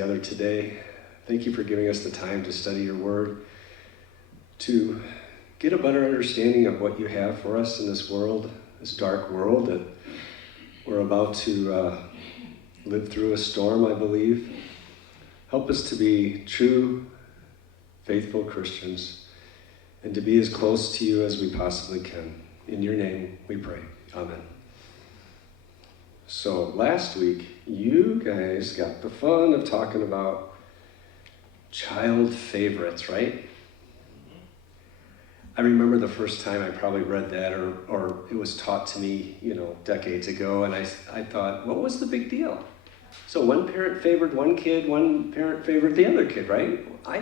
together today. Thank you for giving us the time to study your word, to get a better understanding of what you have for us in this world, this dark world that we're about to live through a storm, I believe. Help us to be true, faithful Christians and to be as close to you as we possibly can. In your name we pray. Amen. So last week, you guys got the fun of talking about child favorites, right? I remember the first time I probably read that or it was taught to me, decades ago, and I thought, what was the big deal? So one parent favored one kid, one parent favored the other kid, right? I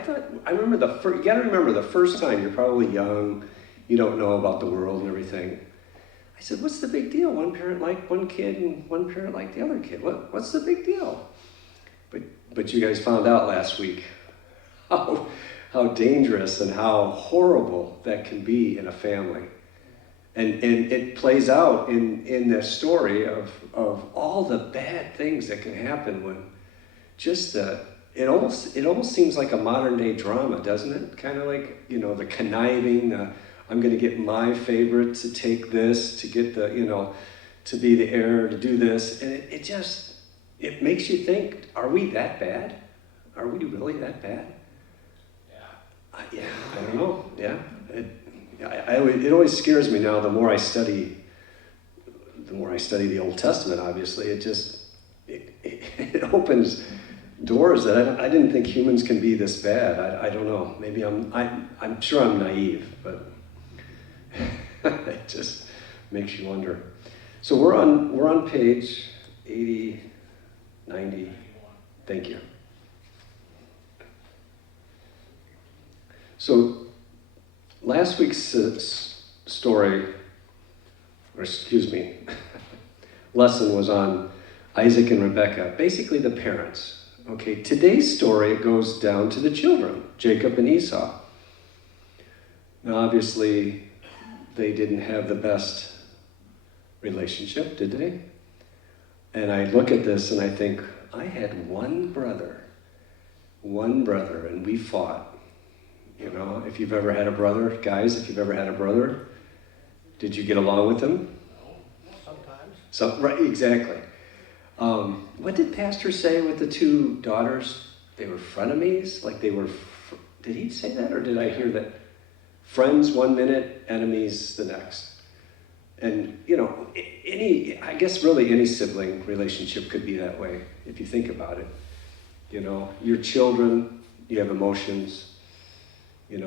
remember you gotta remember the first time, you're probably young, you don't know about the world and everything. I said, what's the big deal? One parent liked one kid and one parent liked the other kid. What's the big deal? But you guys found out last week how dangerous and how horrible that can be in a family. And it plays out in this story of all the bad things that can happen when it almost seems like a modern day drama, doesn't it? Kind of like, the conniving, I'm going to get my favorite to take this, to get to be the heir, to do this. And it makes you think, are we that bad? Are we really that bad? Yeah. I don't know. Yeah. It always scares me now, the more I study the Old Testament, obviously, it opens doors that I didn't think humans can be this bad. I don't know. Maybe I'm sure I'm naive, but it just makes you wonder. So we're on page 80, 90. Thank you. So last week's lesson was on Isaac and Rebekah, basically the parents. Okay, today's story goes down to the children, Jacob and Esau. Now, obviously, they didn't have the best relationship, did they? And I look at this and I think, I had one brother, and we fought. If you've ever had a brother, guys, if you've ever had a brother, did you get along with him? Sometimes. Right, exactly. What did Pastor say with the two daughters? They were frenemies? Did he say that, or did I hear that? Friends 1 minute, enemies the next. And, I guess really any sibling relationship could be that way, if you think about it. Your children, you have emotions. You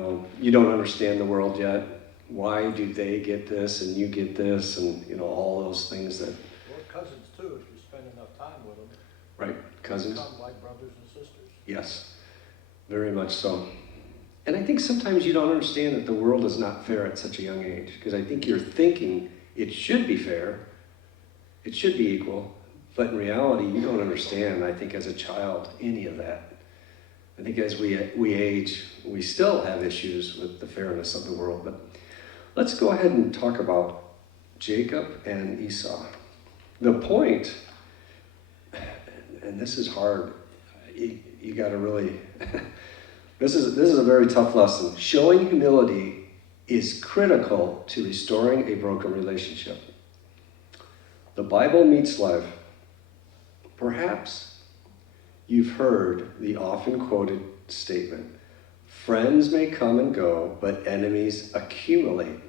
don't understand the world yet. Why do they get this and you get this, and, all those things that... Or cousins, too, if you spend enough time with them. Right, cousins. They become like brothers and sisters. Yes, very much so. And I think sometimes you don't understand that the world is not fair at such a young age, because I think you're thinking it should be fair, it should be equal, but in reality, you don't understand, I think, as a child, any of that. I think as we age, we still have issues with the fairness of the world. But let's go ahead and talk about Jacob and Esau. The point, and this is hard, you got to really... This is a very tough lesson. Showing humility is critical to restoring a broken relationship. The Bible meets life. Perhaps you've heard the often quoted statement, friends may come and go, but enemies accumulate.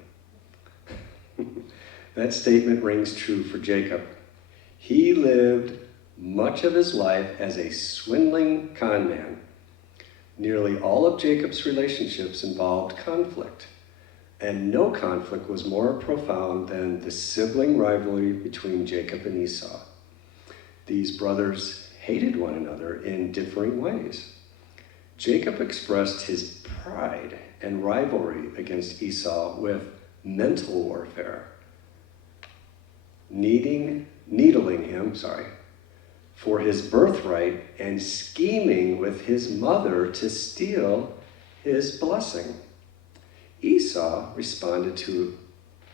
That statement rings true for Jacob. He lived much of his life as a swindling con man. Nearly all of Jacob's relationships involved conflict, and no conflict was more profound than the sibling rivalry between Jacob and Esau. These brothers hated one another in differing ways. Jacob expressed his pride and rivalry against Esau with mental warfare, needling him for his birthright and scheming with his mother to steal his blessing. Esau responded to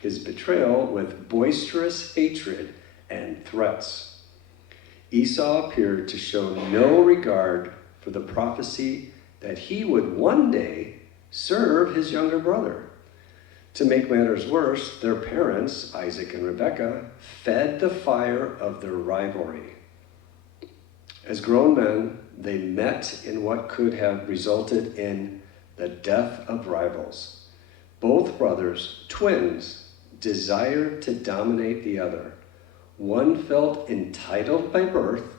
his betrayal with boisterous hatred and threats. Esau appeared to show no regard for the prophecy that he would one day serve his younger brother. To make matters worse, their parents, Isaac and Rebekah, fed the fire of their rivalry. As grown men, they met in what could have resulted in the death of rivals. Both brothers, twins, desired to dominate the other. One felt entitled by birth,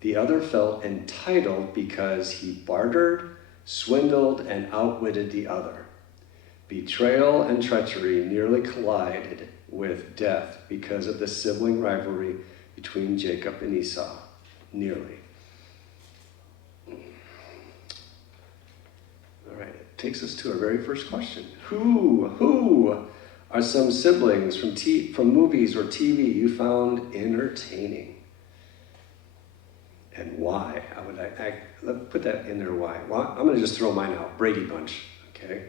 the other felt entitled because he bartered, swindled, and outwitted the other. Betrayal and treachery nearly collided with death because of the sibling rivalry between Jacob and Esau. Nearly. All right, it takes us to our very first question. Who are some siblings from movies or TV you found entertaining? And why? Let's put that in there, why? Well, I'm going to just throw mine out. Brady Bunch, okay?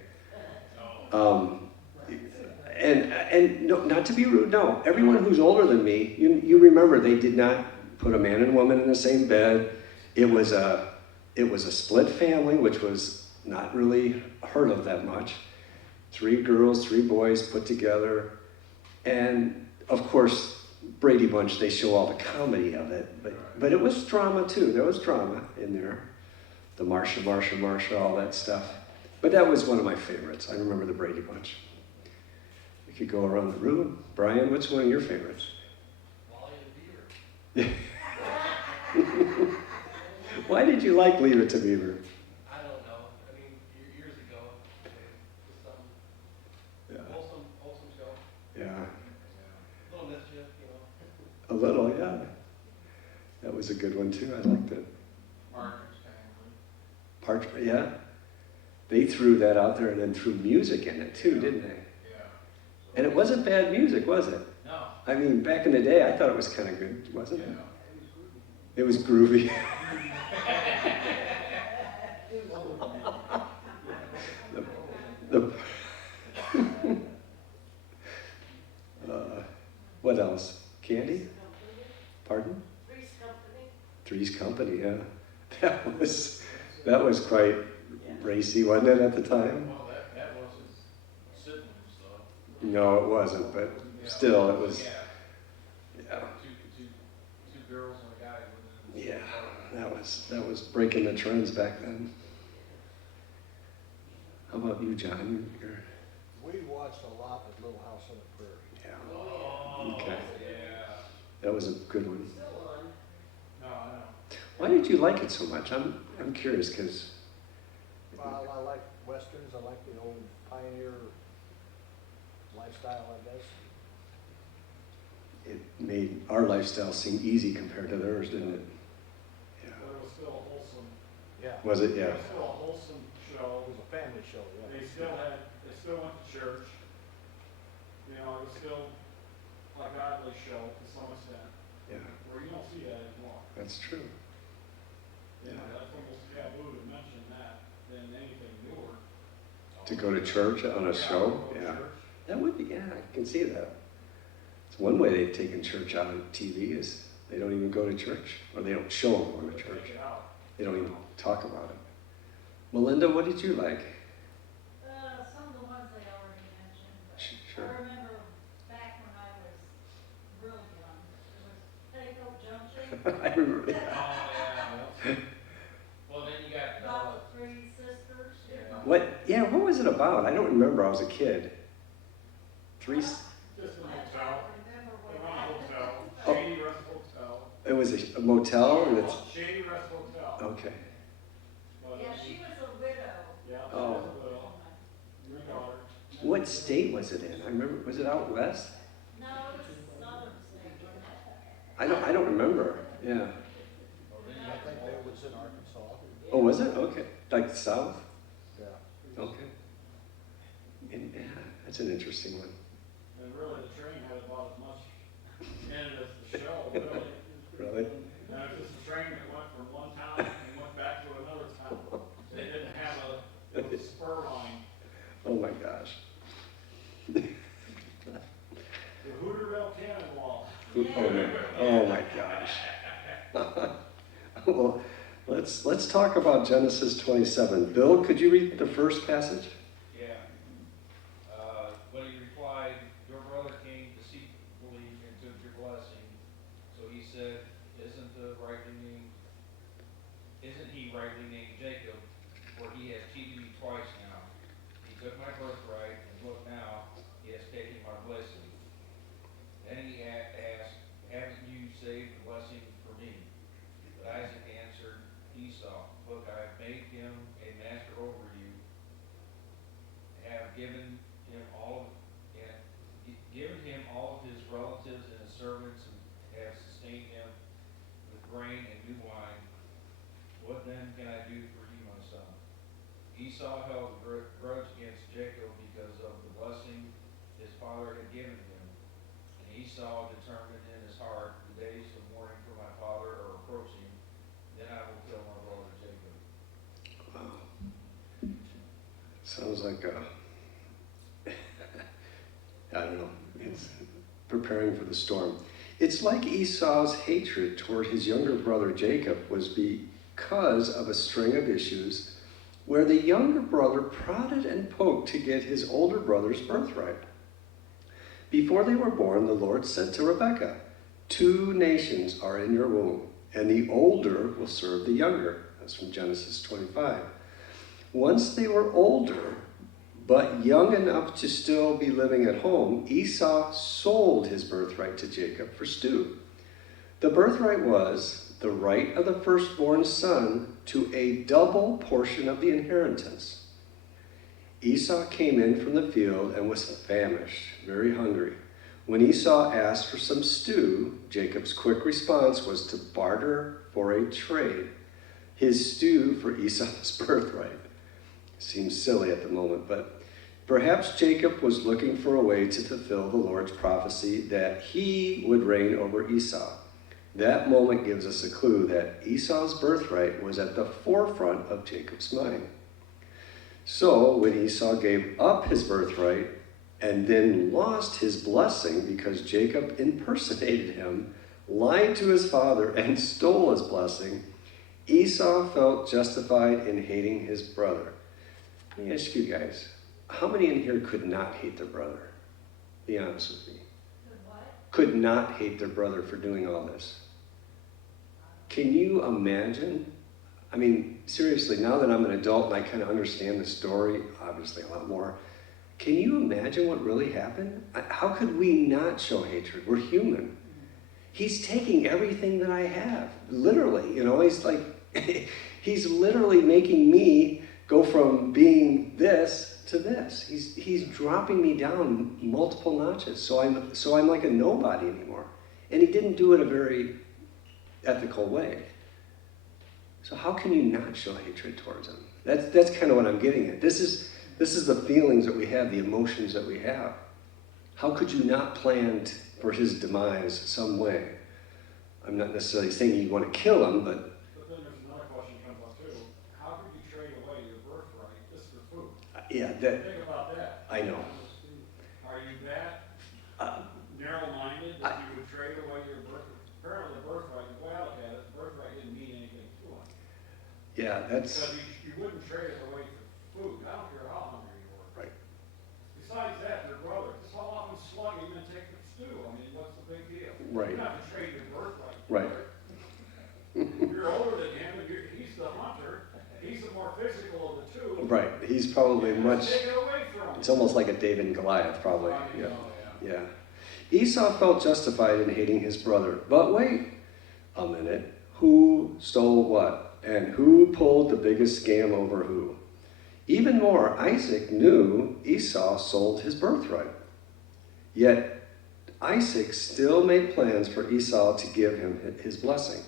And no, not to be rude, no. Everyone who's older than me, you remember they did not put a man and woman in the same bed. It was a split family, which was not really heard of that much. 3 girls, 3 boys put together. And of course, Brady Bunch, they show all the comedy of it, but it was drama too. There was drama in there. The Marsha, all that stuff. But that was one of my favorites. I remember the Brady Bunch. We could go around the room. Brian, what's one of your favorites? Wally and Beaver. Why did you like Leave It to Beaver? I don't know. I mean, years ago, it was some wholesome show. Yeah. A little mischief, you know. A little, yeah. That was a good one too. I liked it. Partridge Family. Yeah. They threw that out there and then threw music in it too, didn't they? Yeah. And it wasn't bad music, was it? No. I mean, back in the day, I thought it was kind of good, wasn't it? Yeah. It was groovy. What else? Candy? Pardon? Three's Company. Three's Company, yeah. That was quite racy, wasn't it, at the time? Well, that wasn't siblings, though. No, it wasn't, but still, it was, Yeah. yeah. Two girls and a guy. Within the Yeah, that was breaking the trends back then. How about you, John? We watched a lot of Little House on the Prairie. Yeah, Oh, Okay. yeah. that was a good one. Still on. No, I know. Why did you like it so much? I'm curious because Well, I like westerns, I like the old pioneer lifestyle, I guess. it made our lifestyle seem easy compared to theirs, didn't it? Yeah. But it was still a wholesome, Yeah, Was it? it Yeah. was still a wholesome it show. was a family show, yeah. They still went to church. You know, it was still a godly show to some extent, Yeah, where you don't see that anymore. that's true. You know, that's almost taboo to mention that than anything newer. To go to church on a show? Go to Yeah. church. That would be, yeah, I can see that. It's one way they've taken church out of TV is they don't even go to church, or they don't show them going to church. Take it out. They don't even talk about it. Melinda, what did you like? Some of the ones they already mentioned, but Sure. I remember back when I was real young, it was Petticoat Junction, I remember that. Oh, yeah. Well, then you got, about the 3 sisters. Yeah. What was it about? I don't remember. I was a kid. Just I a don't hotel. remember They what run a hotel. Oh. Shady Rest Hotel. It was a motel, and it's Shady Rest Hotel. okay. Yeah, she was a widow. Yeah, Oh. that was a little, your daughter. What state was it in? I remember. Was it out west? No, it was southern state. I don't remember. Yeah. well, then you I got think that was in Arkansas. Oh, was it? Okay. Like south? Yeah. Okay. And, yeah, that's an interesting one. And really, the train had about as much in it as the show, really. Really? And it was just a train that went from one town and went back to another town. They didn't have it was a spur line. Oh my gosh. The Hooterville Cannonball. Oh my gosh. Well, Let's talk about Genesis 27. Bill, could you read the first passage? Yeah. But he replied, your brother came deceitfully and took your blessing. So he said, isn't he rightly named Jacob? For he has cheated me twice now. He took my birthright, and look now, he has taken my blessing. Then he asked, haven't you saved the blessing for me? But Isaac answered Esau, look, I have made him a master over you, have given him all of his relatives and his servants, and have sustained him with grain and new wine. What then can I do for you, my son? Esau held a grudge against Jacob because of the blessing his father had given him. And Esau determined in his heart, the days of mourning for my father are approaching, then I will kill my brother Jacob. Wow. Sounds like I don't know, it's preparing for the storm. It's like Esau's hatred toward his younger brother Jacob was because of a string of issues where the younger brother prodded and poked to get his older brother's birthright. Before they were born, the Lord said to Rebekah, 2 nations are in your womb, and the older will serve the younger. That's from Genesis 25. Once they were older, but young enough to still be living at home, Esau sold his birthright to Jacob for stew. The birthright was the right of the firstborn son to a double portion of the inheritance. Esau came in from the field and was famished, very hungry. When Esau asked for some stew, Jacob's quick response was to barter for a trade, his stew for Esau's birthright. Seems silly at the moment, but perhaps Jacob was looking for a way to fulfill the Lord's prophecy that he would reign over Esau. That moment gives us a clue that Esau's birthright was at the forefront of Jacob's mind. So when Esau gave up his birthright and then lost his blessing because Jacob impersonated him, lied to his father, and stole his blessing, Esau felt justified in hating his brother. Let me ask you guys, how many in here could not hate their brother? Be honest with me. Could not hate their brother for doing all this. Can you imagine? I mean, seriously, now that I'm an adult and I kind of understand the story, obviously a lot more, can you imagine what really happened? How could we not show hatred? We're human. He's taking everything that I have, literally. You know, he's like, he's literally making me go from being this to this. He's dropping me down multiple notches. So I'm like a nobody anymore. And he didn't do it a very ethical way. So how can you not show hatred towards him? That's kind of what I'm getting at. This is the feelings that we have, the emotions that we have. How could you not plan for his demise some way? I'm not necessarily saying you want to kill him, but But then there's another question comes up too. How could you trade away your birthright just for food? yeah, Think about that. I know. Are you that Uh, narrow-minded that you would trade away your birthright? Apparently the birthright, the way I look at it, the birthright didn't mean anything to him. yeah, that's Because you wouldn't trade it away for food. I don't care how hungry you were. right. Besides that, your brother, just haul off and slug him and take the stew. I mean, what's the big deal? Right. You don't have to trade your birthright. Right. You're older than him, and he's the hunter. He's the more physical of the two. Right. He's probably much. Take it away from him. It's almost like a David and Goliath, probably. I Yeah. know, yeah. Yeah. Esau felt justified in hating his brother. But wait a minute. Who stole what? And who pulled the biggest scam over who? Even more, Isaac knew Esau sold his birthright. Yet Isaac still made plans for Esau to give him his blessing.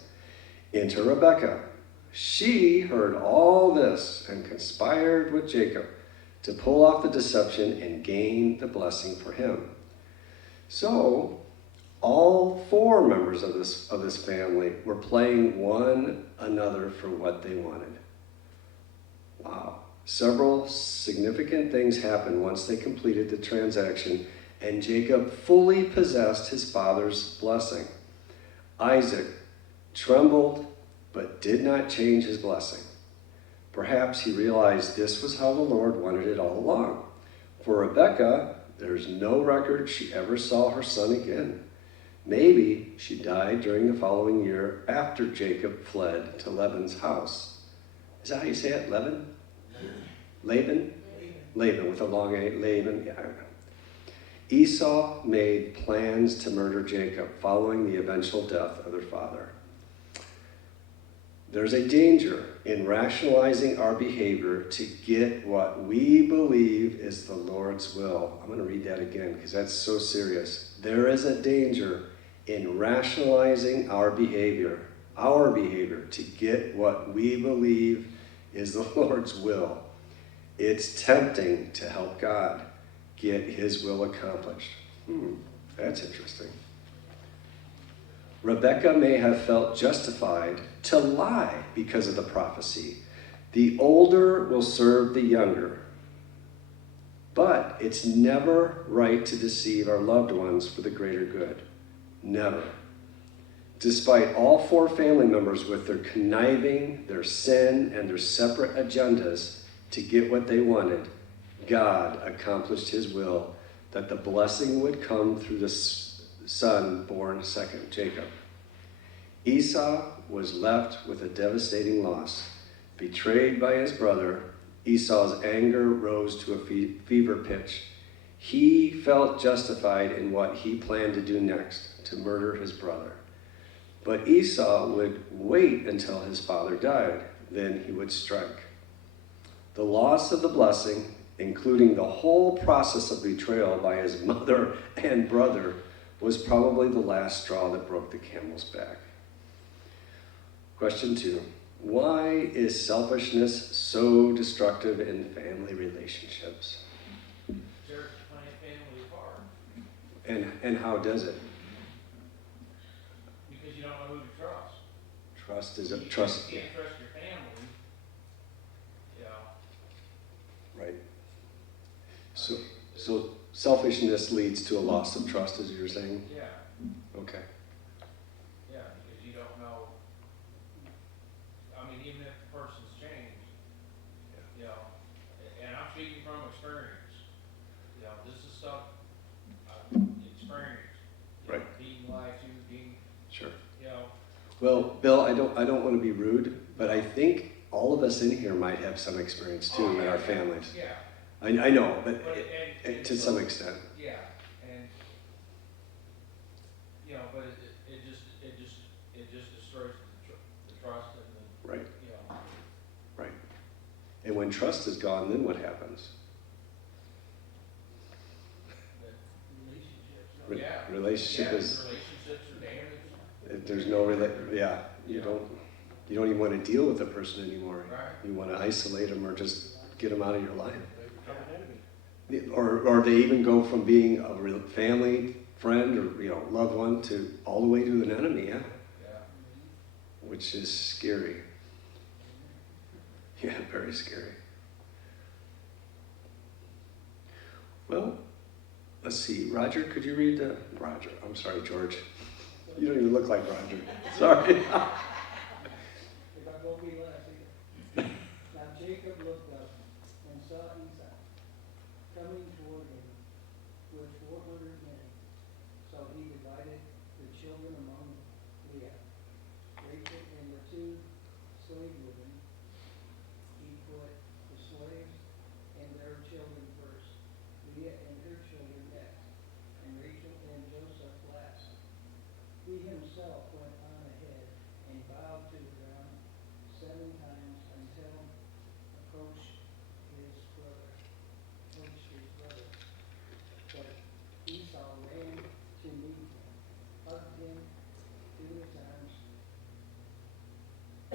Enter Rebekah. She heard all this and conspired with Jacob to pull off the deception and gain the blessing for him. So, all 4 members of this family were playing one another for what they wanted. Wow. Several significant things happened once they completed the transaction, and Jacob fully possessed his father's blessing. Isaac trembled, but did not change his blessing. Perhaps he realized this was how the Lord wanted it all along. For Rebekah, there's no record she ever saw her son again. Maybe she died during the following year after Jacob fled to Laban's house. Is that how you say it? Laban? Laban? Laban with a long A. Laban, yeah, I don't know. Esau made plans to murder Jacob following the eventual death of their father. There's a danger in rationalizing our behavior to get what we believe is the Lord's will. I'm going to read that again because that's so serious. There is a danger in rationalizing our behavior to get what we believe is the Lord's will. It's tempting to help God get his will accomplished. That's interesting. Rebekah may have felt justified to lie because of the prophecy. The older will serve the younger. But it's never right to deceive our loved ones for the greater good. Never. Despite all four family members with their conniving, their sin, and their separate agendas to get what they wanted, God accomplished his will that the blessing would come through the son born second, Jacob. Esau was left with a devastating loss. Betrayed by his brother, Esau's anger rose to a fever pitch. He felt justified in what he planned to do next, to murder his brother. But Esau would wait until his father died, then he would strike. The loss of the blessing, including the whole process of betrayal by his mother and brother, was probably the last straw that broke the camel's back. Question 2. Why is selfishness so destructive in family relationships? Church, family apart. And how does it? Because you don't know who to trust. Trust is a trust. You can't trust your family. You know. Right. So selfishness leads to a loss of trust, as you're saying? Yeah, Okay. yeah, because you don't know. I mean, even if the person's changed, you know, and I'm speaking from experience. You know, this is stuff I've experienced. You know, Right. being lied to, Sure. you know. Well, Bill, I don't want to be rude, but I think all of us in here might have some experience too in our families. Yeah. I know, but But to some extent. Yeah, and, you know, but it just destroys the trust and the, Right. you know. Right. And when trust is gone, then what happens? The relationships. Yeah. Relationship Yeah, is, relationships are damaged. there's no, yeah, you don't even want to deal with the person anymore. Right. You want to isolate them or just get them out of your life. They become an enemy. Or they even go from being a real family, friend, or loved one to all the way to an enemy, yeah? Yeah. Which is scary. Yeah, very scary. Well, let's see. Roger, could you read the... Roger, I'm sorry, George. You don't even look like Roger. Sorry. If I won't be last either. Now Jacob looked up and saw Esau coming toward him with 400 men. So he divided the children among Leah, Rachel, and the two slave women. He put the slaves and their children first, Leah and her children next, and Rachel and Joseph last. He himself went on ahead and bowed to the ground 7 times until approached his brother. But Esau ran to meet him, hugged him, threw his arms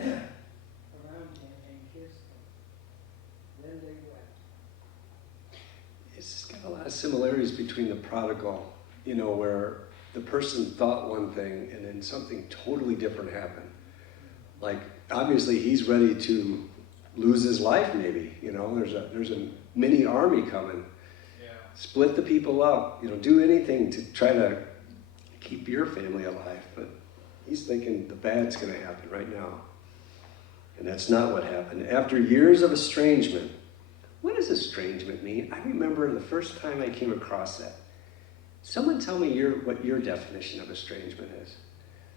around him and kissed him. Then they wept. It's got a lot of similarities between the prodigal, where the person thought one thing and then something totally different happened. Like, obviously he's ready to lose his life maybe, there's a mini army coming. Yeah. Split the people up, do anything to try to keep your family alive. But he's thinking the bad's going to happen right now. And that's not what happened. After years of estrangement, what does estrangement mean? I remember the first time I came across that. Someone tell me what your definition of estrangement is.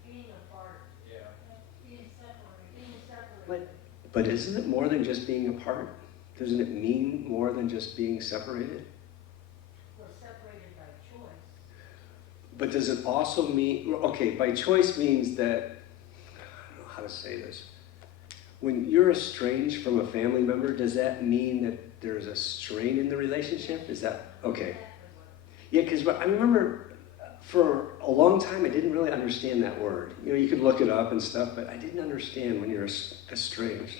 Being apart, Yeah. being separated. But isn't it more than just being apart? Doesn't it mean more than just being separated? We're separated by choice. But does it also mean, okay, by choice means that, I don't know how to say this. When you're estranged from a family member, does that mean that there's a strain in the relationship? Is that, okay. Yeah, because I remember for a long time I didn't really understand that word. You know, you could look it up and stuff, but I didn't understand when you're estranged.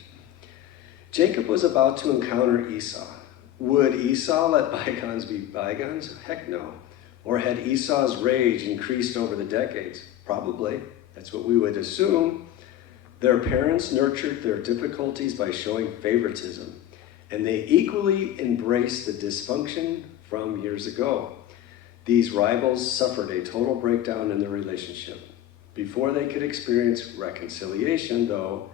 Jacob was about to encounter Esau. Would Esau let bygones be bygones? Heck no. Or had Esau's rage increased over the decades? Probably. That's what we would assume. Their parents nurtured their difficulties by showing favoritism, and they equally embraced the dysfunction from years ago. These rivals suffered a total breakdown in their relationship. Before they could experience reconciliation, though,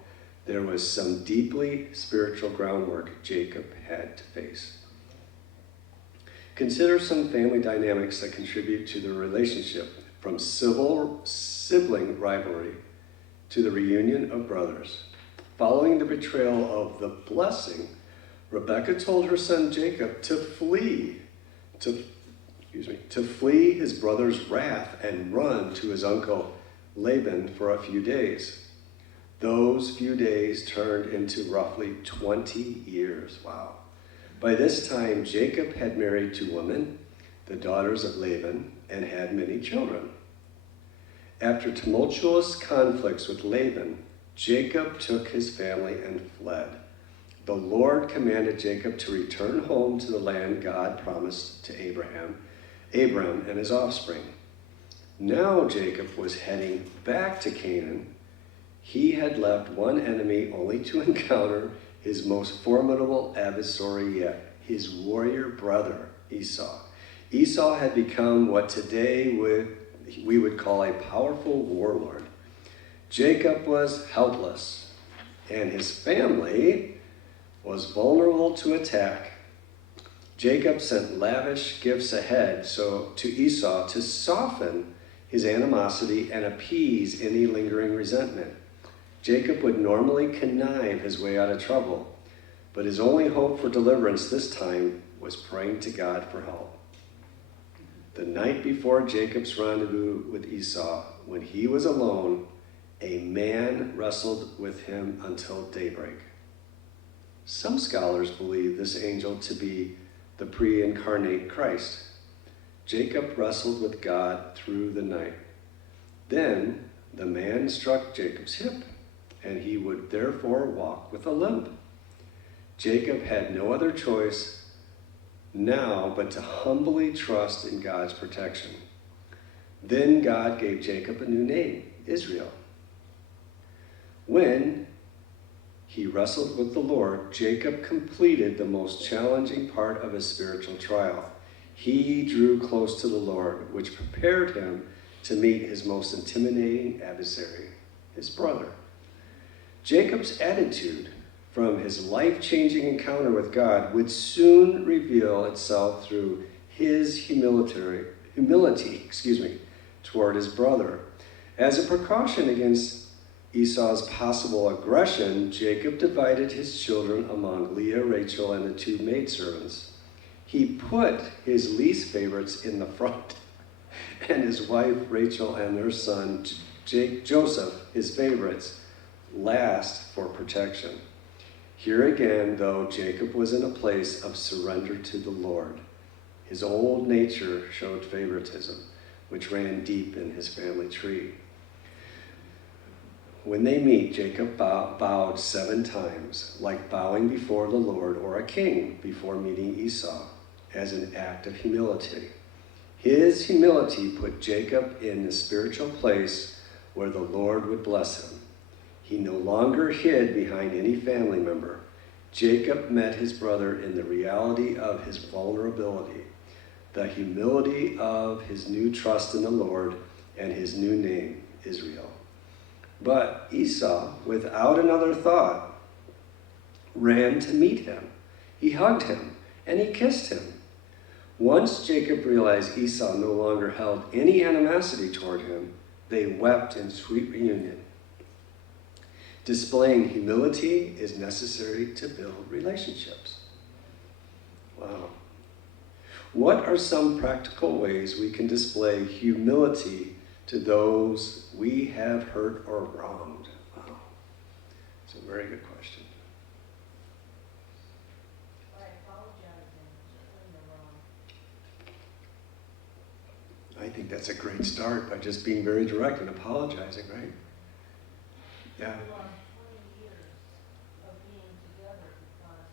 there was some deeply spiritual groundwork Jacob had to face. Consider some family dynamics that contribute to the relationship, from sibling rivalry to the reunion of brothers. Following the betrayal of the blessing, Rebekah told her son Jacob to flee his brother's wrath and run to his uncle Laban for a few days. Those few days turned into roughly 20 years. Wow. By this time, Jacob had married 2 women, the daughters of Laban, and had many children. After tumultuous conflicts with Laban, Jacob took his family and fled. The Lord commanded Jacob to return home to the land God promised to Abram and his offspring. Now Jacob was heading back to Canaan. He had left one enemy only to encounter his most formidable adversary yet, his warrior brother, Esau. Esau had become what today we would call a powerful warlord. Jacob was helpless, and his family was vulnerable to attack. Jacob sent lavish gifts ahead to Esau to soften his animosity and appease any lingering resentment. Jacob would normally connive his way out of trouble, but his only hope for deliverance this time was praying to God for help. The night before Jacob's rendezvous with Esau, when he was alone, a man wrestled with him until daybreak. Some scholars believe this angel to be the pre-incarnate Christ. Jacob wrestled with God through the night. Then the man struck Jacob's hip, and he would therefore walk with a limp. Jacob had no other choice now but to humbly trust in God's protection. Then God gave Jacob a new name, Israel. When he wrestled with the Lord, Jacob completed the most challenging part of his spiritual trial. He drew close to the Lord, which prepared him to meet his most intimidating adversary, his brother. Jacob's attitude from his life-changing encounter with God would soon reveal itself through his humility toward his brother. As a precaution against Esau's possible aggression, Jacob divided his children among Leah, Rachel, and the 2 maidservants. He put his least favorites in the front, and his wife Rachel and their son Joseph, his favorites, last for protection. Here again, though, Jacob was in a place of surrender to the Lord. His old nature showed favoritism, which ran deep in his family tree. When they meet, Jacob bowed 7 times, like bowing before the Lord or a king before meeting Esau, as an act of humility. His humility put Jacob in the spiritual place where the Lord would bless him. He no longer hid behind any family member. Jacob met his brother in the reality of his vulnerability, the humility of his new trust in the Lord, and his new name, Israel. But Esau, without another thought, ran to meet him. He hugged him and he kissed him. Once Jacob realized Esau no longer held any animosity toward him, they wept in sweet reunion. Displaying humility is necessary to build relationships. Wow. What are some practical ways we can display humility to those we have hurt or wronged? Wow. It's a very good question. By apologizing when you're wrong. I think that's a great start by just being very direct and apologizing, right? Yeah. We lost 20 years of being together because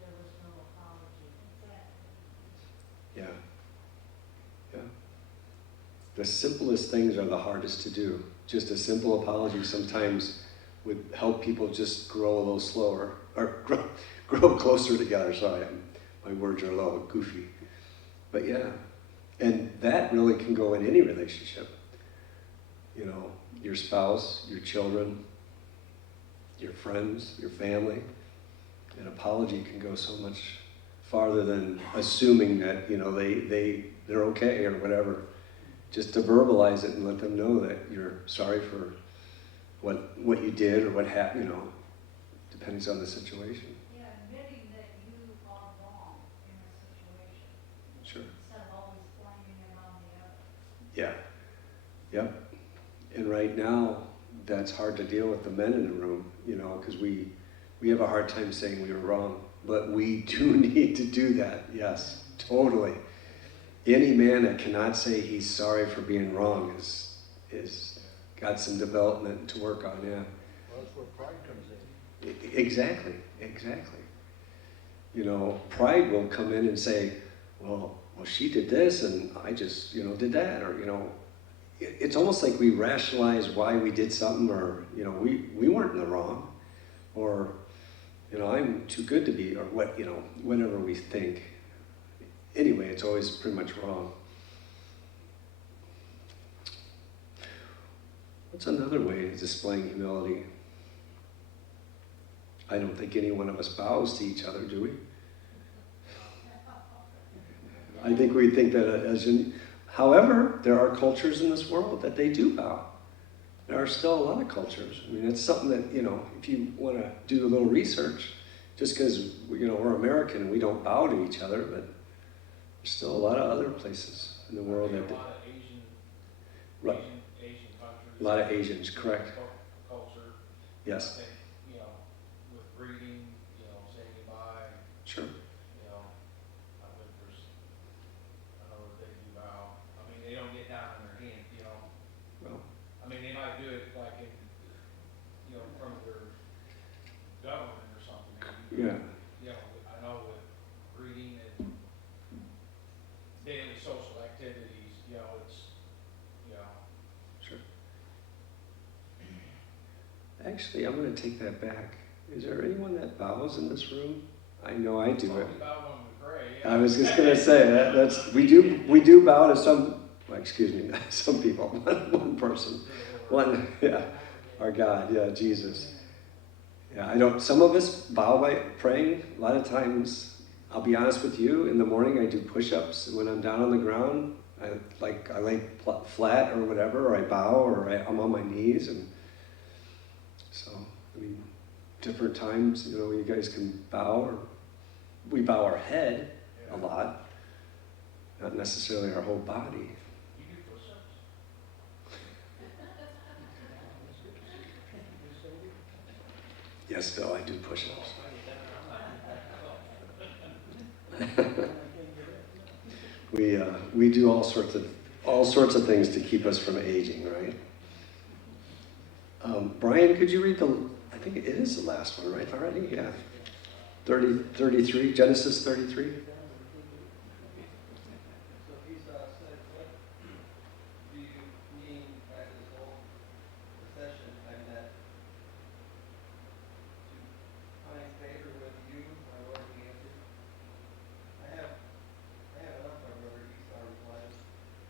there was no apology. Yeah. Yeah. The simplest things are the hardest to do. Just a simple apology sometimes would help people just grow a little slower, or grow closer together. Sorry, my words are a little goofy. But yeah, and that really can go in any relationship. You know, your spouse, your children, your friends, your family. An apology can go so much farther than assuming that, you know, they're okay or whatever. Just to verbalize it and let them know that you're sorry for what you did or what happened, you know, depends on the situation. Yeah, admitting that you are wrong in a situation. Sure. Instead of always blaming it on the other. Yeah. Yep. And right now, that's hard to deal with the men in the room, you know, because we have a hard time saying we were wrong. But we do need to do that. Yes, totally. Any man that cannot say he's sorry for being wrong is got some development to work on, yeah. Well, that's where pride comes in. Exactly. You know, pride will come in and say, well, she did this and I just, you know, did that, or, you know, it's almost like we rationalize why we did something, or, you know, we weren't in the wrong, or, you know, I'm too good to be, or what, you know, whatever we think. Anyway, it's always pretty much wrong. What's another way of displaying humility? I don't think any one of us bows to each other, do we? I think we think that as in, however, there are cultures in this world that they do bow. There are still a lot of cultures. I mean, it's something that, you know, if you want to do a little research, just because, you know, we're American and we don't bow to each other, but there's still a lot of other places in the world that A lot of Asian Right. Asian countries. A lot of Asians, correct. Culture. Yes, I think, you know, with greeting, you know, saying goodbye, sure. you know, I think I know that they do bow. I mean, they don't get down on their hand, you know. Well, I mean, they might do it like in, you know, in front of their government or something. maybe. yeah, You know, I know with reading and daily social activities, you know, it's, you know. sure. Actually, I'm going to take that back. Is there anyone that bows in this room? I know I do it. Talking about when we pray, yeah. I was just going to say that's we do bow to some. Well, excuse me, some people. One person. One, yeah. Our God, yeah, Jesus. Yeah, I don't. Some of us bow by praying. A lot of times, I'll be honest with you. In the morning, I do push-ups, and when I'm down on the ground, I lay flat or whatever, or I bow, or I'm on my knees, and so I mean, different times. You know, you guys can bow, or we bow our head a lot, not necessarily our whole body. You do push-ups? Yes, Bill, I do push-ups. We do all sorts of things to keep us from aging, right? Brian, could you read I think it is the last one, right, already? Yeah. 33, Genesis 33. So Esau said, what do you mean by this whole procession I met? To find favor with you, my Lord, he answered. I have enough, my brother, Esau replied.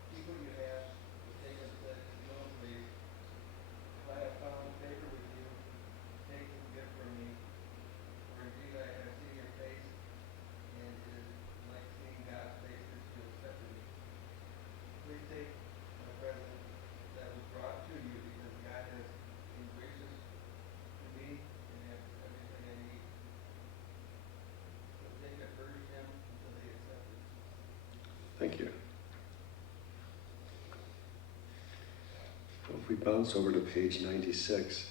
Keep what you have. But Jacob said, don't leave. If I have found favor with you, take and give from me. For Thank you. If we bounce over to page 96,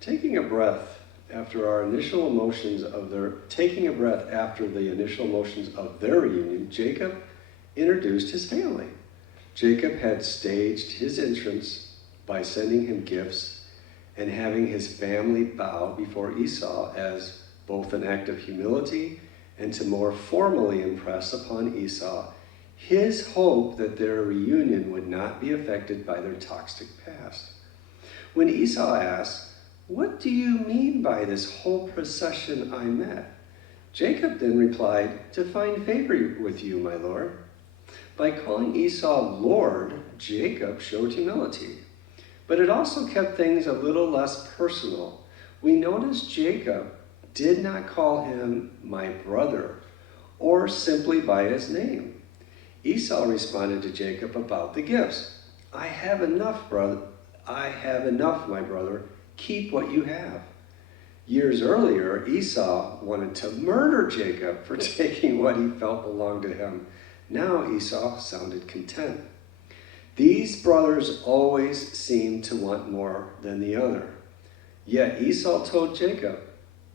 taking a breath after the initial emotions of their reunion, Jacob introduced his family. Jacob had staged his entrance by sending him gifts and having his family bow before Esau as both an act of humility and to more formally impress upon Esau his hope that their reunion would not be affected by their toxic past. When Esau asked, "What do you mean by this whole procession I met?" Jacob then replied, "To find favor with you, my lord." By calling Esau Lord, Jacob showed humility. But it also kept things a little less personal. We notice Jacob did not call him my brother or simply by his name. Esau responded to Jacob about the gifts. I have enough, my brother. Keep what you have." Years earlier, Esau wanted to murder Jacob for taking what he felt belonged to him. Now Esau sounded content. These brothers always seemed to want more than the other. Yet Esau told Jacob,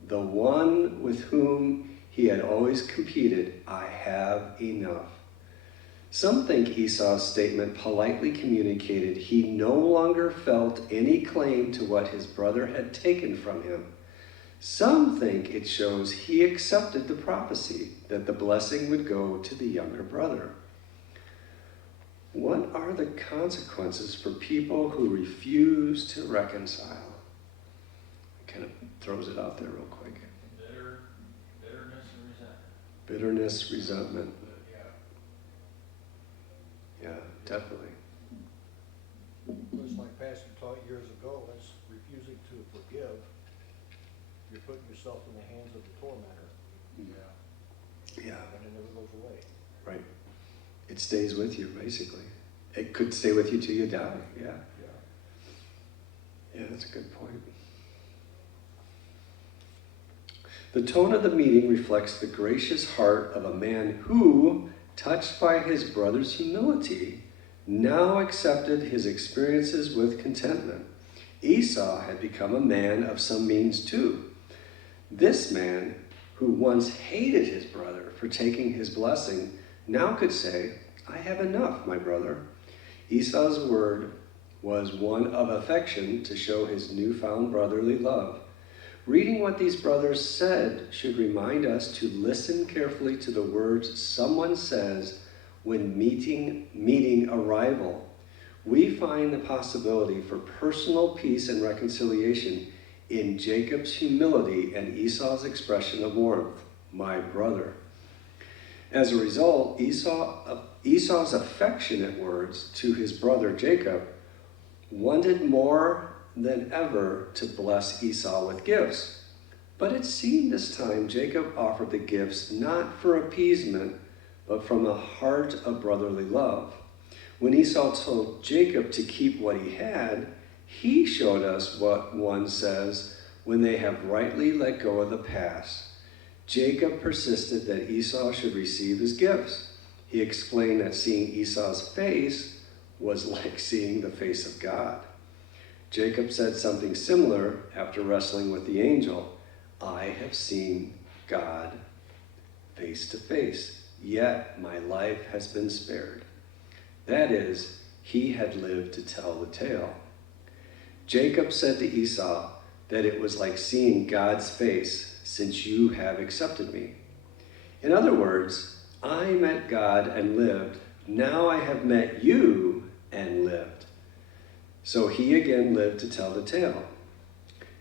the one with whom he had always competed, "I have enough." Some think Esau's statement politely communicated he no longer felt any claim to what his brother had taken from him. Some think it shows he accepted the prophecy that the blessing would go to the younger brother. What are the consequences for people who refuse to reconcile? It kind of throws it out there real quick. Bitterness and resentment. Bitterness, resentment. Yeah. Yeah, definitely. Just like Pastor taught years ago, that's refusing to forgive. You're putting yourself in the hands of the tormentor, Yeah, and it never goes away. right. It stays with you, basically. It could stay with you till you die, yeah. Yeah, that's a good point. The tone of the meeting reflects the gracious heart of a man who, touched by his brother's humility, now accepted his experiences with contentment. Esau had become a man of some means too. This man, who once hated his brother for taking his blessing, now could say, "I have enough, my brother." Esau's word was one of affection to show his newfound brotherly love. Reading what these brothers said should remind us to listen carefully to the words someone says when meeting a rival. We find the possibility for personal peace and reconciliation in Jacob's humility and Esau's expression of warmth, "my brother." As a result, Esau's affectionate words to his brother Jacob wanted more than ever to bless Esau with gifts. But it seemed this time Jacob offered the gifts not for appeasement, but from a heart of brotherly love. When Esau told Jacob to keep what he had, he showed us what one says when they have rightly let go of the past. Jacob persisted that Esau should receive his gifts. He explained that seeing Esau's face was like seeing the face of God. Jacob said something similar after wrestling with the angel. "I have seen God face to face, yet my life has been spared." That is, he had lived to tell the tale. Jacob said to Esau that it was like seeing God's face, "Since you have accepted me." In other words, I met God and lived. Now I have met you and lived. So he again lived to tell the tale.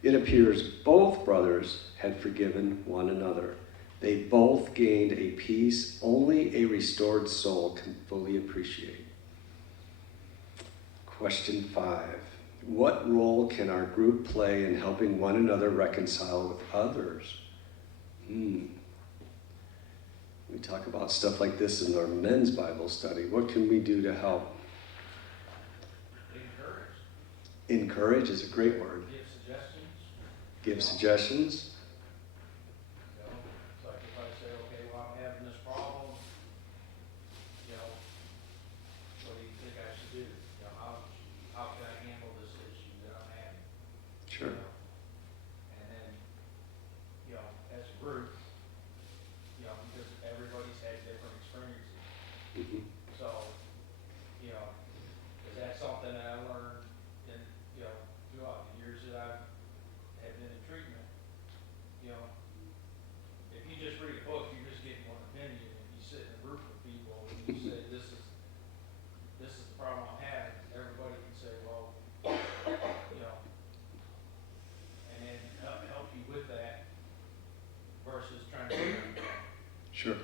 It appears both brothers had forgiven one another. They both gained a peace only a restored soul can fully appreciate. Question 5. What role can our group play in helping one another reconcile with others? We talk about stuff like this in our men's Bible study. What can we do to help? Encourage. Encourage is a great word. Give suggestions. Give suggestions. You know, it's like if I say, okay, well, I'm having this problem, you know, Sure.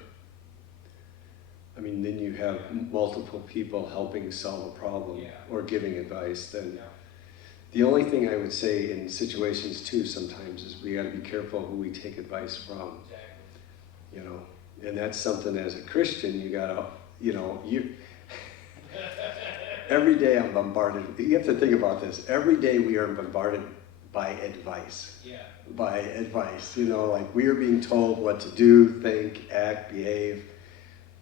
I mean, then you have multiple people helping solve a problem Yeah. or giving advice. Then Yeah. the only thing I would say in situations too sometimes is we got to be careful who we take advice from. Exactly. You know, and that's something as a Christian you gotta, you know, every day I'm bombarded. You have to think about this. Every day we are bombarded by advice. Yeah. By advice, you know, like we are being told what to do, think, act, behave,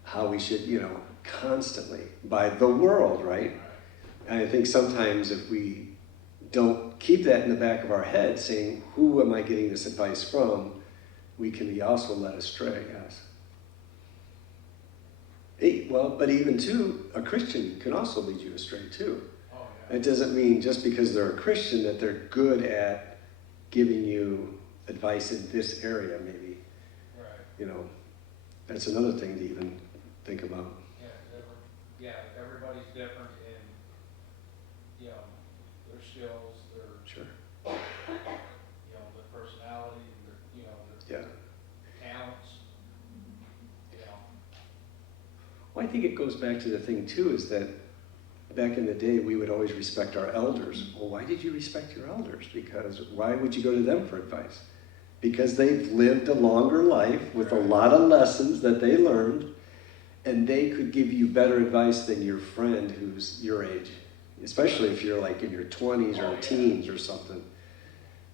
how we should, you know, constantly by the world, right? And I think sometimes if we don't keep that in the back of our head, saying, who am I getting this advice from, we can be also led astray, yes. Well, but even too, a Christian can also lead you astray too. Oh, yeah. It doesn't mean just because they're a Christian that they're good at giving you advice in this area, maybe. Right. You know, that's another thing to even think about. Yeah, everybody's different in, you know, their skills, their, Sure. you know, their personality, their, you know, their Yeah. talents, you know. Well, I think it goes back to the thing too, is that back in the day, we would always respect our elders. Well, why did you respect your elders? Because why would you go to them for advice? Because they've lived a longer life with a lot of lessons that they learned, and they could give you better advice than your friend who's your age, especially if you're like in your 20s or teens or something.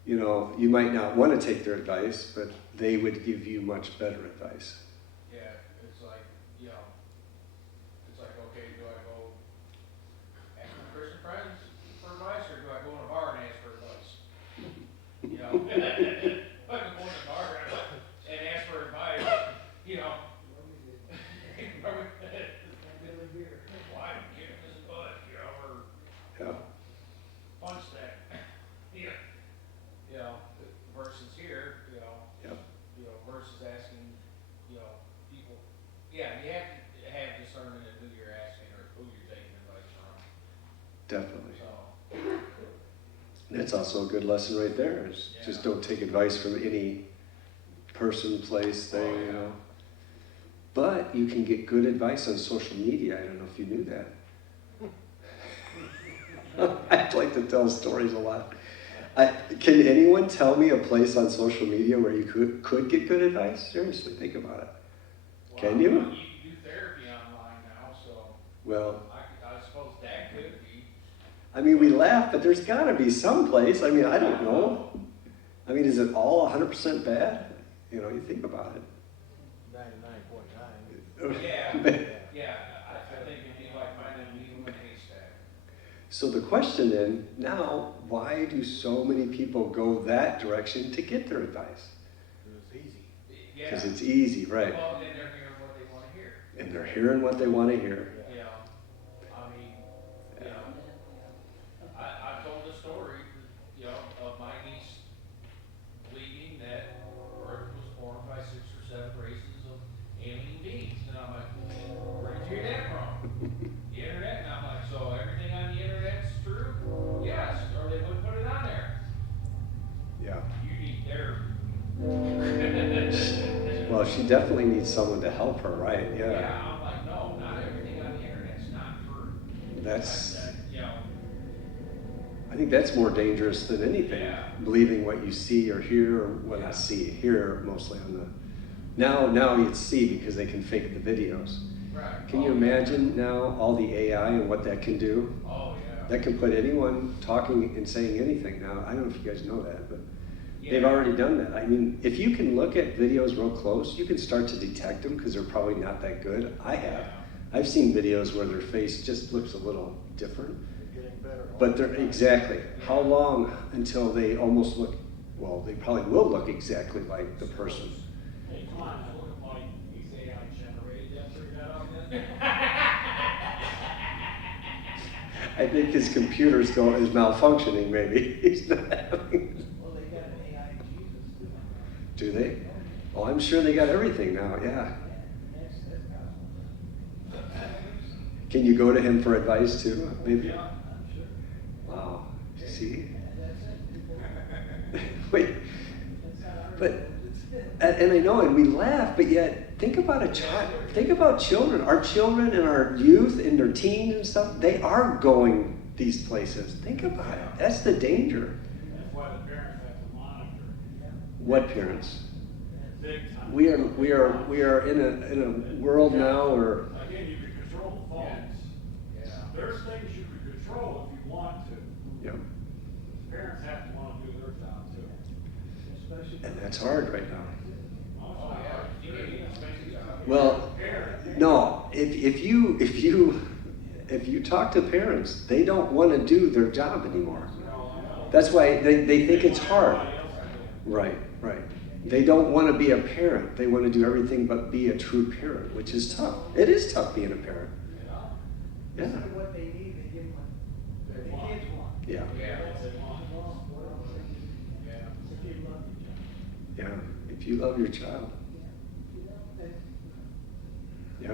You know, you might not want to take their advice, but they would give you much better advice. Yeah, it's like, you know, it's like, okay, do I go ask my Christian friends for advice, or do I go in a bar and ask for advice? You know, if I can go in a bar and ask for advice, you know, why give him his butt, you know, or Yeah. punch that, you know, versus here, you know, Yep. you know, versus asking, you know, people, yeah, you have to have discernment in who you're asking or who you're taking advice from, Definitely. so. That's also a good lesson right there, is just don't take advice from any person, place, thing, you know. But you can get good advice on social media. I don't know if you knew that. I'd like to tell stories a lot. Can anyone tell me a place on social media where you could get good advice? Seriously, think about it. Can Well, you? You can do therapy online now, so Well, I suppose that could be. I mean, we laugh, but there's got to be some place. I mean, I don't know. I mean, is it all 100% bad? You know, you think about it. 99.9. Yeah, yeah, I think it'd be like finding a needle in a haystack. So the question then, now, why do so many people go that direction to get their advice? It's easy. Yeah. Because it's easy, right? Well, then they're hearing what they wanna hear, And they're hearing what they want to hear. you know, I mean, you know, I told a story, you know, of my niece believing that Earth was formed by 6 or 7 races of alien beings, and I'm like, where did you hear that from? The internet, and I'm like, so everything on the internet's true? Yes, or they wouldn't put it on there. Yeah. You need therapy. Well, she definitely needs someone to help her, right? Yeah, Yeah. I'm like, no, not everything on the internet's not true. That's, You know, I think that's more dangerous than anything. Yeah. Believing what you see or hear, or well, not see, hear mostly on the. Now you see because they can fake the videos. right. Can you imagine now all the AI and what that can do? Oh, yeah. That can put anyone talking and saying anything now. I don't know if you guys know that, but they've Yeah. already done that. I mean, if you can look at videos real close, you can start to detect them because they're probably not that good. I have. I've seen videos where their face just looks a little different. They're getting better. all But the they're time. exactly. How long until they almost look, well, they probably will look exactly like the person. Hey, come on, that look like he's AI generated, you figured that out yet? I think his computer is malfunctioning, maybe. He's not having. Well, they got an AI Jesus too. Do they? Oh, I'm sure they got everything now, yeah. Yeah, that's gospel. Can you go to him for advice too, maybe? Yeah. I'm sure. Wow, see? And that's it. People- Wait, That's not our But- religion. And I know, and we laugh, but yet think about a child. Think about children. Our children and our youth and their teens and stuff. They are going these places. Think about it. That's the danger. That's why the parents have to monitor. What parents? Big time. We are in a world now where Again, you can control the phones. Yeah. There's things you can control if you want to. yeah, Parents have to want to do their job too. Especially. and that's hard right now. Oh, yeah, you need to make it out. Well, no. If you talk to parents, they don't want to do their job anymore. That's why they think it's hard. Right, right. They don't want to be a parent. They want to do everything but be a true parent, which is tough. It is tough being a parent. Yeah, Instead of what they need, they give them what the kids want. yeah, Yeah. yeah. If you love your child, yeah.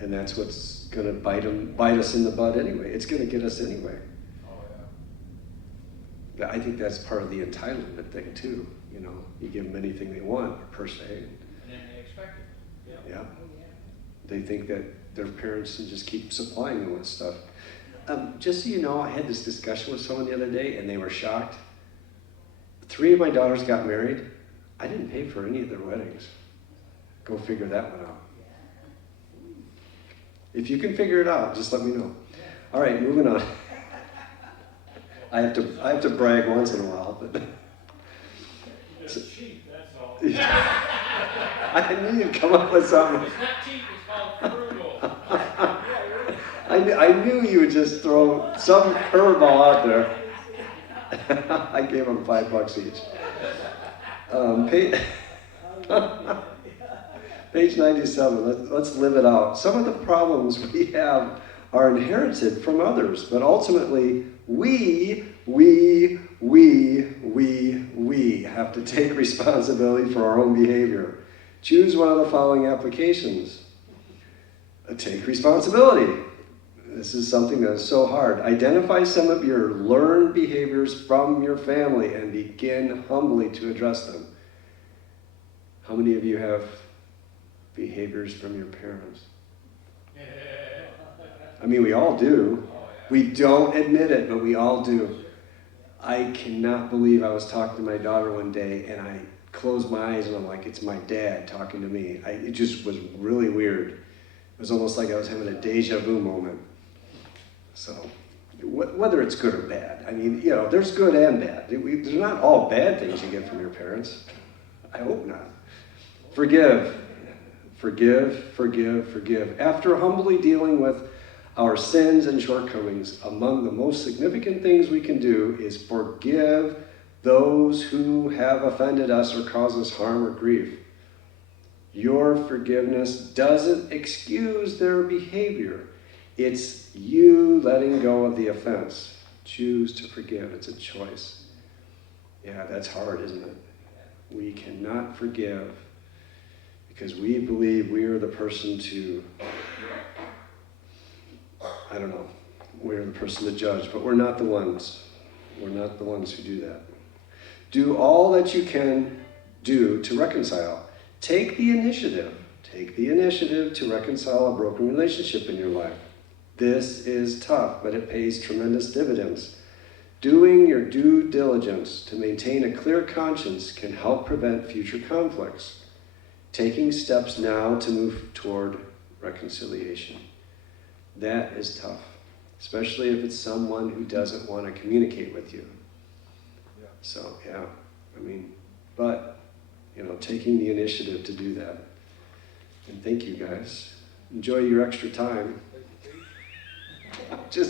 And that's what's going to bite us in the butt anyway. It's going to get us anyway. Oh, yeah. I think that's part of the entitlement thing too. You know, you give them anything they want per se. And then they expect it. Yeah. They think that their parents can just keep supplying them with stuff. Just so you know, I had this discussion with someone the other day and they were shocked. 3 of my daughters got married. I didn't pay for any of their weddings. Go figure that one out. If you can figure it out, just let me know. All right, moving on. I have to brag once in a while, but It's cheap, that's all. I knew you'd come up with something. It's not cheap, it's called frugal. I knew you would just throw some curveball out there. I gave them $5 each. Page 97, let's live it out. Some of the problems we have are inherited from others, but ultimately we have to take responsibility for our own behavior. Choose one of the following applications. Take responsibility. This is something that is so hard. Identify some of your learned behaviors from your family and begin humbly to address them. How many of you have behaviors from your parents? I mean, we all do. We don't admit it, but we all do. I cannot believe I was talking to my daughter one day and I closed my eyes and I'm like, it's my dad talking to me. It just was really weird. It was almost like I was having a deja vu moment. So, whether it's good or bad, I mean, you know, there's good and bad. They're not all bad things you get from your parents. I hope not. Forgive. Forgive, forgive, forgive. After humbly dealing with our sins and shortcomings, among the most significant things we can do is forgive those who have offended us or caused us harm or grief. Your forgiveness doesn't excuse their behavior. It's you letting go of the offense. Choose to forgive. It's a choice. Yeah, that's hard, isn't it? We cannot forgive because we believe we are the person to, I don't know, we're the person to judge, but we're not the ones. We're not the ones who do that. Do all that you can do to reconcile. Take the initiative. Take the initiative to reconcile a broken relationship in your life. This is tough, but it pays tremendous dividends. Doing your due diligence to maintain a clear conscience can help prevent future conflicts. Taking steps now to move toward reconciliation. That is tough, especially if it's someone who doesn't want to communicate with you. Yeah. So, yeah, I mean, but, you know, taking the initiative to do that. And thank you guys. Enjoy your extra time. Just